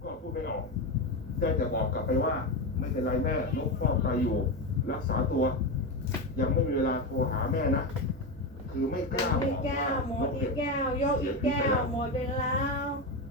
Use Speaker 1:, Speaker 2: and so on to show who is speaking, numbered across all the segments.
Speaker 1: ก็พูดไม่ออกได้แต่บอกกลับไปว่าไม่เป็นไรแม่นกฟอกไตอยู่รักษาตัว ยังไม่มีเวลาโทรหาแม่นะคือไม่กล้าบ
Speaker 2: อี
Speaker 1: อก
Speaker 2: แก้
Speaker 1: ว่าว
Speaker 2: หม
Speaker 1: น
Speaker 2: ด
Speaker 1: ก
Speaker 2: อี
Speaker 1: เห็
Speaker 2: ก
Speaker 1: บ
Speaker 2: แก้วยกอีกแก้วหมดไปแล้ว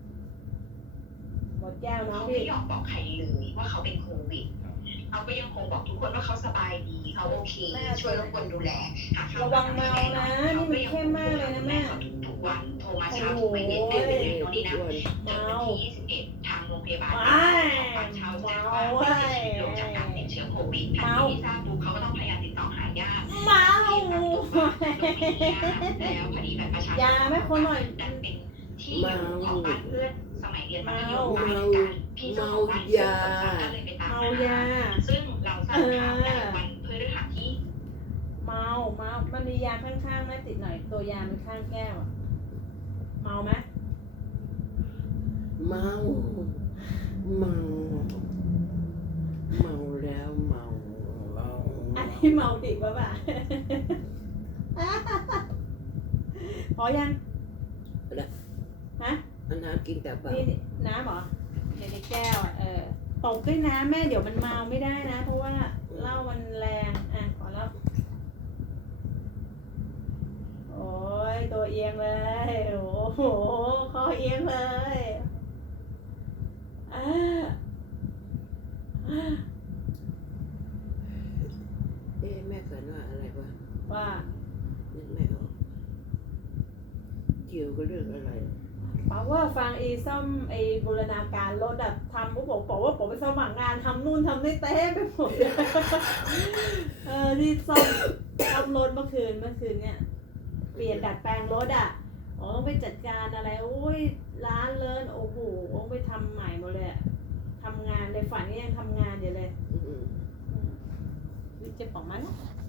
Speaker 2: หมดแก้วน้อง
Speaker 3: เขา
Speaker 2: พี่
Speaker 3: ไม่ยอมบอกใครเลยว่าเขาเป็นโควิดเขาก็ยังคงบอกทุกคนว่าเขาสบายดีเขาโอเคช่วยรบกวนดูแลหาข้าว
Speaker 2: ระวังเมานะนี่มันเข้มมากเลยนะแม่
Speaker 3: เขาทุกวันโทรมาเช้าโทรไปเย็นเดินไปไหนโน่นนี่นะจนวันที่21ทางโรงพยาบาลตอนเช้าแจ้งว่าเสียชีวิตลงจากการติดเชื้อโควิดทันทีที่ทราบปุ๊บเขาก็ต้องพยายามติดต่อหาญาติ
Speaker 2: เมา
Speaker 3: แล้วพอดีแบบประชาชน
Speaker 2: ยาไหมคนหน่อย
Speaker 3: ดันเป็นที่อยู่ของบ้านเพื่อนสมัยเรียนมัธยมปลายกันพี่เจ้าของบ้านเเลยไปตาม
Speaker 2: เมา
Speaker 3: หาย
Speaker 2: า
Speaker 3: ซึ่งเราทราบข่าวในวันพฤหัสที่
Speaker 2: เมามันมียาข้างๆไหมติดหน่อยตัวยามันข้างแก้วอะเมาไหม
Speaker 4: เมาเมาเมาแล้วเมาเมา
Speaker 2: อันนี้เมาดิบวะป่ะ พอยังฮะ
Speaker 4: อันน้ำกินแต่เปล่า
Speaker 2: นี่น้ำเหรอในแก้วอ่ะตบด้วยน้ำแม่เดี๋ยวมันเมาไม่ได้นะ เพราะว่าเหล้ามันแรงขอเหล้าโอ้ยตัวเอียงเลยโอ้โหคอเอียงเลย
Speaker 4: เอ๊ะแม่เกิดว่าอะไรวะ
Speaker 2: ว่า
Speaker 4: นึกไม่ออกเกี่ยวกับเรื่องอะไร
Speaker 2: power ฟังซ่อมบูรณาการรถอะทำปุ๊บบอกว่าผมไปสมัครงานทำนู่นทำนี่เต็มไปหมดเลยที่ซ่อมรถเมื่อคืนเนี่ยเปลี่ยนดัดแปลงรถอะต้องไปจัดการอะไรโอ้ยร้านเลินโอ้โหต้องไปทำใหม่หมดเลยอะทำงานในฝันนี่ยังทำงานอยู่เลย
Speaker 4: อืม
Speaker 2: จะบอกมัน